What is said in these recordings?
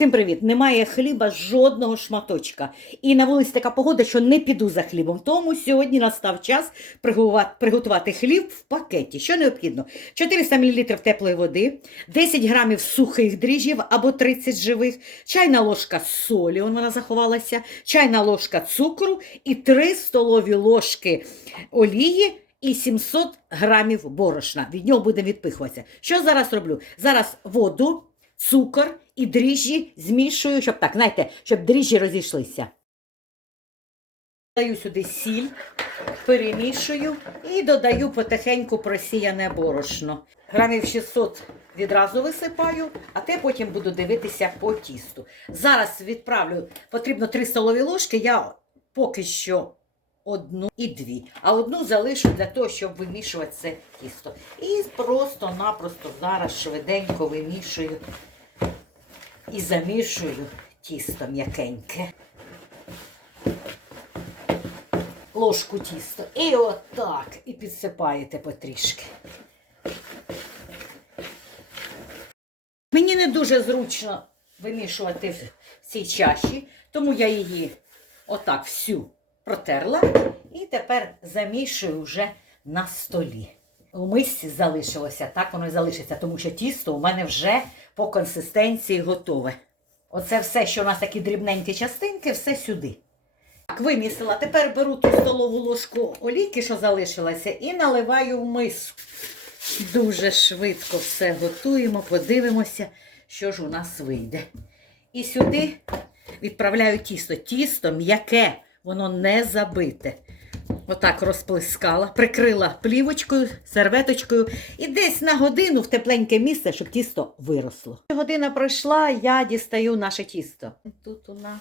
Всім привіт! Немає хліба жодного шматочка. І на вулиці така погода, що не піду за хлібом. Тому сьогодні настав час приготувати, хліб в пакеті. Що необхідно? 400 мл теплої води, 10 грамів сухих дріжджів або 30 живих, чайна ложка солі, он вона заховалася, чайна ложка цукру і 3 столові ложки олії. І 700 грамів борошна. Від нього буде відпихуватися. Що зараз роблю? Зараз воду, цукор і дріжджі змішую, щоб так, знаєте, щоб дріжджі розійшлися. Даю сюди сіль, перемішую і додаю потихеньку просіяне борошно. Грамів 600 відразу висипаю, а те потім буду дивитися по тісту. Зараз відправлю, потрібно 3 столові ложки, я поки що одну і дві, а одну залишу для того, щоб вимішувати це тісто. І просто-напросто зараз швиденько вимішую і замішую тісто м'якеньке. Ложку тіста. І отак. І підсипаєте потрішки. Мені не дуже зручно вимішувати в цій чаші, тому я її отак всю протерла і тепер замішую вже на столі. У мисці залишилося, так воно і залишиться, тому що тісто у мене вже по консистенції готове. Оце все, що у нас такі дрібненькі частинки, все сюди. Так, вимісила. Тепер беру ту столову ложку олійки, що залишилася, і наливаю в миску. Дуже швидко все готуємо, подивимося, що ж у нас вийде. І сюди відправляю тісто. Тісто м'яке, воно не забите. Отак розплескала, прикрила плівочкою, серветочкою і десь на годину в тепленьке місце, щоб тісто виросло. Година пройшла, я дістаю наше тісто. Тут у нас.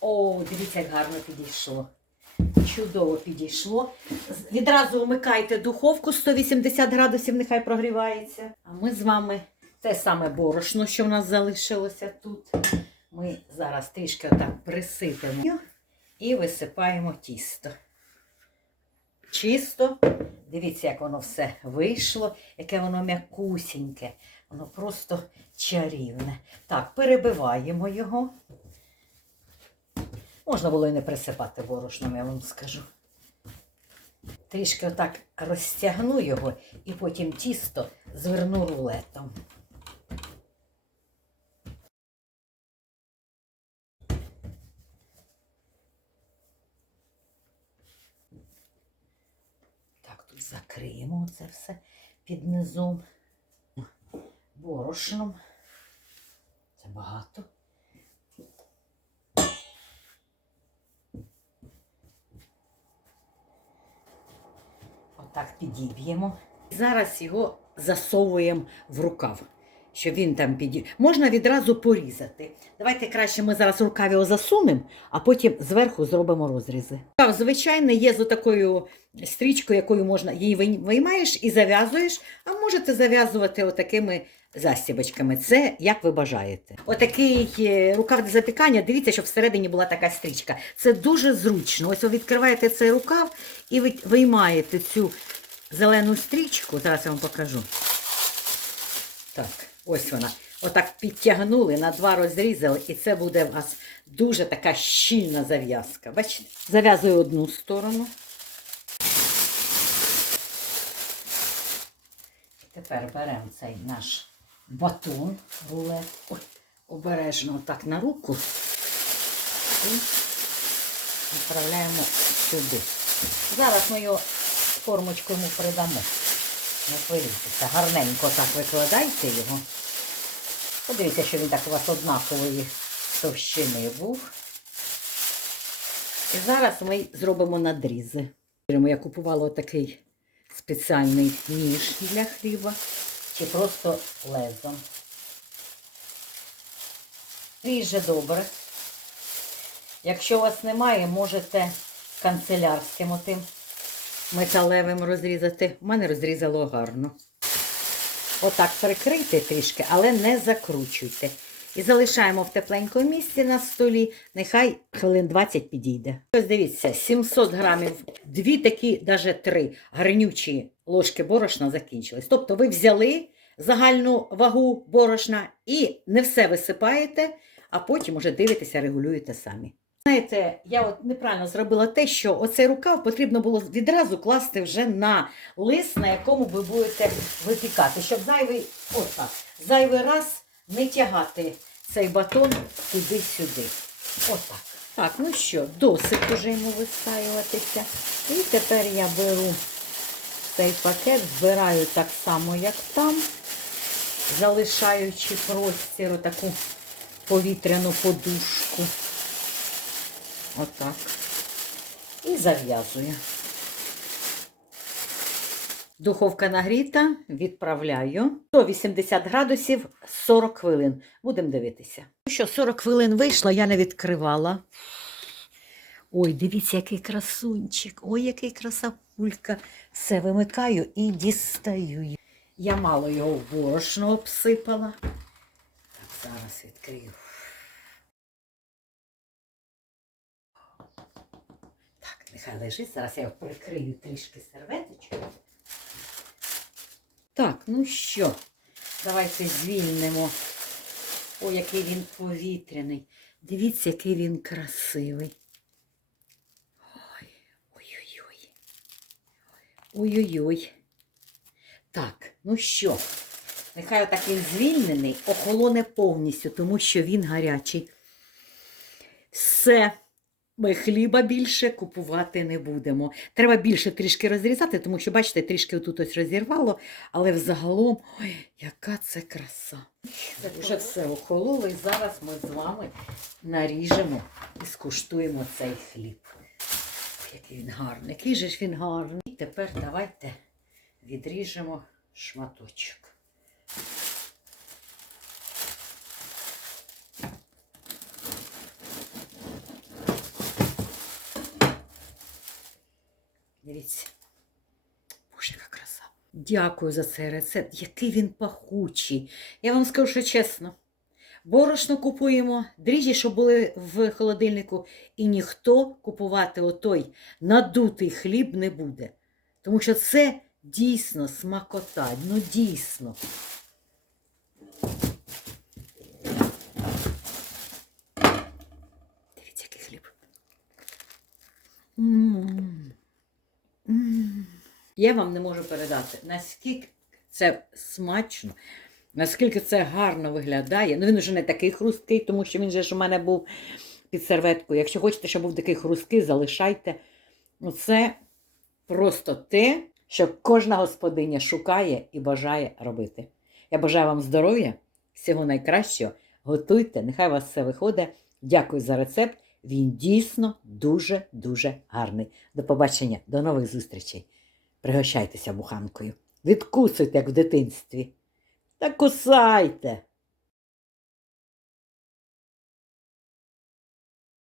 О, дивіться, як гарно підійшло. Чудово підійшло. Відразу вмикайте духовку 180 градусів, нехай прогрівається. А ми з вами те саме борошно, що в нас залишилося тут. Ми зараз трішки отак присипемо і висипаємо тісто. Чисто. Дивіться, як воно все вийшло, яке воно м'якусіньке. Воно просто чарівне. Так, перебиваємо його. Можна було і не присипати борошном, я вам скажу. Трішки отак розтягну його і потім тісто зверну рулетом. Закриємо це все під низом борошном. Це багато. Отак підіб'ємо. Зараз його засовуємо в рукав, щоб він там підіб. Можна відразу порізати. Давайте краще ми зараз рукав його засунемо, а потім зверху зробимо розрізи. Звичайно, є з такою стрічкою, якою можна її виймаєш і зав'язуєш, а можете зав'язувати отакими застібочками. Це як ви бажаєте. Отакий е, рукав для запікання, дивіться, щоб всередині була така стрічка. Це дуже зручно. Ось ви відкриваєте цей рукав і ви виймаєте цю зелену стрічку. Зараз я вам покажу. Так, ось вона. Отак підтягнули, на два розрізали, і це буде у вас дуже така щільна зав'язка. Бачите? Зав'язую одну сторону. Тепер беремо цей наш батон, рулет. Ой, обережно так на руку і відправляємо сюди. Зараз ми його формочку йому придамо. Не хвилюйтеся, гарненько так викладайте його. Подивіться, що він так у вас однакової товщини був. І зараз ми зробимо надрізи. Я купувала такий спеціальний ніж для хліба чи просто лезом. Ріже добре. Якщо у вас немає, можете канцелярським отим металевим розрізати. У мене розрізало гарно. Отак прикрийте трішки, але не закручуйте. І залишаємо в тепленькому місці на столі, нехай хвилин 20 підійде. Ось дивіться, 700 грамів, дві такі, навіть три гарнючі ложки борошна закінчились. Тобто ви взяли загальну вагу борошна і не все висипаєте, а потім уже дивитеся, регулюєте самі. Знаєте, я от неправильно зробила те, що оцей рукав потрібно було відразу класти вже на лист, на якому ви будете випікати, щоб зайвий, отак, зайвий раз не тягати цей батон туди-сюди. Отак. Так, ну що, досить уже йому вистаюватися. І тепер я беру цей пакет, збираю так само, як там, залишаючи простіру таку повітряну подушку. Отак. І зав'язую. Духовка нагріта, відправляю. 180 градусів 40 хвилин. Будемо дивитися. Ну що, 40 хвилин вийшло, я не відкривала. Ой, дивіться, який красунчик. Ой, який красавулька. Все вимикаю і дістаю. Я мало його в борошно обсипала. Так, зараз відкрию. Так, нехай лежить. Зараз я його прикрию трішки серветочкою. Так, ну що, давайте звільнимо. Ой, який він повітряний. Дивіться, який він красивий. Ой, ой-ой-ой. Ой-ой-ой. Так, ну що, нехай отак він звільнений, охолоне повністю, тому що він гарячий. Все. Ми хліба більше купувати не будемо. Треба більше трішки розрізати, тому що, бачите, трішки тут ось розірвало, але взагалом, ой, яка це краса. Це вже все охололо, і зараз ми з вами наріжемо і скуштуємо цей хліб. Який він гарний, який же ж він гарний. І тепер давайте відріжемо шматочок. Дивіться. Боже, яка краса. Дякую за цей рецепт. Який він пахучий. Я вам скажу, що чесно. Борошно купуємо, дріжджі, що були в холодильнику, і ніхто купувати отой надутий хліб не буде. Тому що це дійсно смакота. Ну дійсно. Дивіться, який хліб. М. М. Я вам не можу передати, наскільки це смачно, наскільки це гарно виглядає. Ну, він вже не такий хрусткий, тому що він же ж у мене був під серветкою. Якщо хочете, щоб був такий хрусткий, залишайте. Ну, це просто те, що кожна господиня шукає і бажає робити. Я бажаю вам здоров'я, всього найкращого. Готуйте, нехай у вас все виходить. Дякую за рецепт. Він дійсно дуже-дуже гарний. До побачення, до нових зустрічей. Пригощайтеся буханкою. Відкусуйте, як в дитинстві. Та кусайте!